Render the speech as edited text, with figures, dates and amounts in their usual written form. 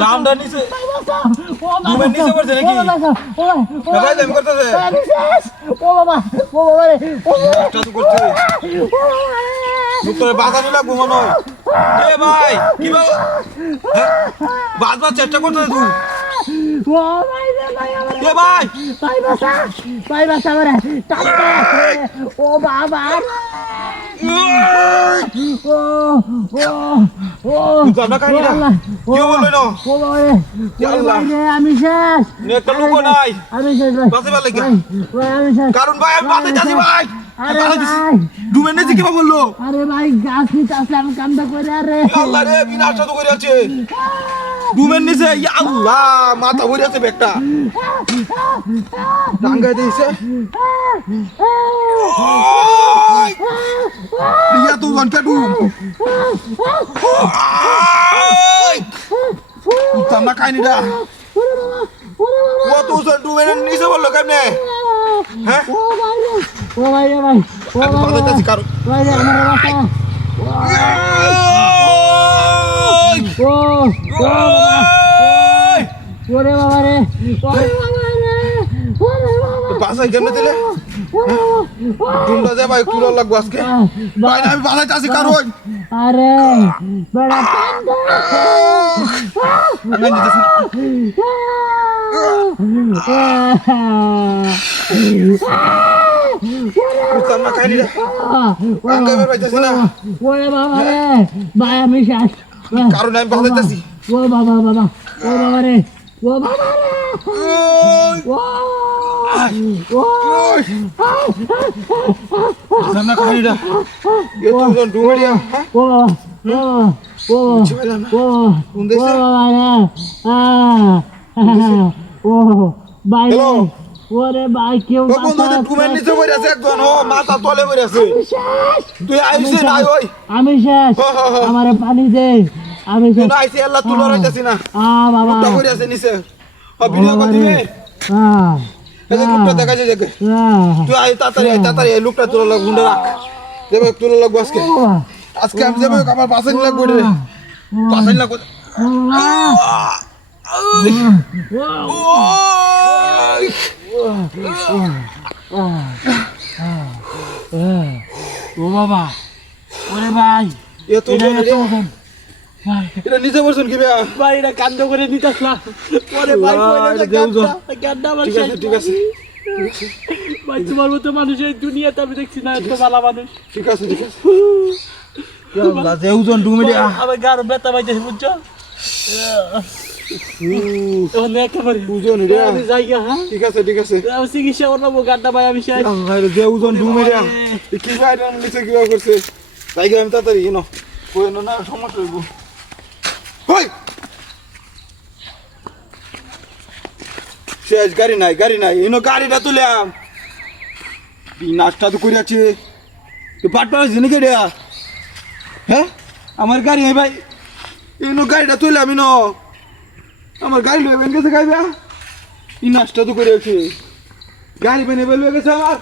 দামটা নিচে দুমের নিচে পড়ছে নাকি ভাই দেম করতেছে ও বাবা রে একটা তো করছে তোরে বাজানি লাগবো মনে হয় এ ভাই কি ভাই বাজবার চেষ্টা করতেছে তুই ও ভাই রে ভাই আমার এ ভাই ভাই বাসা রে টাকা ও বাবা ও আমরা কাহিনী না কি বললো না আমি শেষ একটা লোক নাই আমি শেষ বাসে ভালো লাগে আমি শেষ কারণ ভাই আমি বাসে যাচ্ছি ভাই আরে ভাই ডুবেন নিচে কি বললো আরে ভাই গাছ নিতে আসলাম কামটা করে আরে আল্লাহ রে বিনাশ তো করে আছে ডুবেন নিচে ইয়া আল্লাহ মাথা ভরে আছে ব্যাগটা টাঙ্গাই দিয়েছে ইয়া তো ঘন্টা ডুব তোমরা কাহিনীটা কত ওজন ডুবেন নিচে বললো কেমনে হ্যাঁ ও ভাই রে ভাই ও আমি ভাই বাজাইতেছি কারো ভাই রে আমার বাবা ও ওরে বাবা রে ওরে বাবা রে ওরে বাবা বাসায় কেমনে দিলে ডুমটা দে ভাই তুলো লাগবো আজকে ভাই আমি বাজাইতেছি কারো আরে বড় পান্ডা আমি দিতেছি তোমরা কাহিনীটা আঙ্কে বেরোইতেছি না ওরে বাবা রে ভাই আমি শেষ কারণ আমি বাজাইতেছি ও বাবা ও বাবা রে ও বাবা রে তোমরা কাহিনীটা এ তো ডুমড়িয়া ও ভাই ওরে ভাই কেউ আমি শেষ আমার পানি দে আমি শেষ বাবা লোকটা তোলা লাগবো যাবে তোলা লাগবো আজকে আজকে আমি যাবো আমার বাসানি লাগবো রে বাসানি লাগবো ও বাবা ওরে ভাই এটা নিচে বলছেন কি ভাই এটা কান্দ করে নিতাস না ওরে ভাই কান্দা আমার ঠিক আছে ভাই তোমার মতো মানুষ এই দুনিয়াতে আমি দেখছি না এত ভালো মানুষ ঠিক আছে যেউজন ডুমিডিয়া আমার গার ব্যথা পাইতেছে বুঝছো ঠিক আছে চিকিৎসা করবো গাড্ডা ভাই আমি যেউজন ডুমিডিয়া কি ভাই নিচে কি করছে তাই আমি তাড়াতাড়ি না সমস্যা হইব শেষ গাড়ি নাই গাড়িটা তুলাম নাচটা তো করে আছে তো পাট পাড়াচ্ছি নাকি রে হ্যাঁ আমার গাড়ি ভাই গাড়িটা তুলে আমি আমার গাড়ি লইবেন গেছে গাইবা নাচটা তো করে আছে গাড়ি বেনে বেলবে গেছে আমার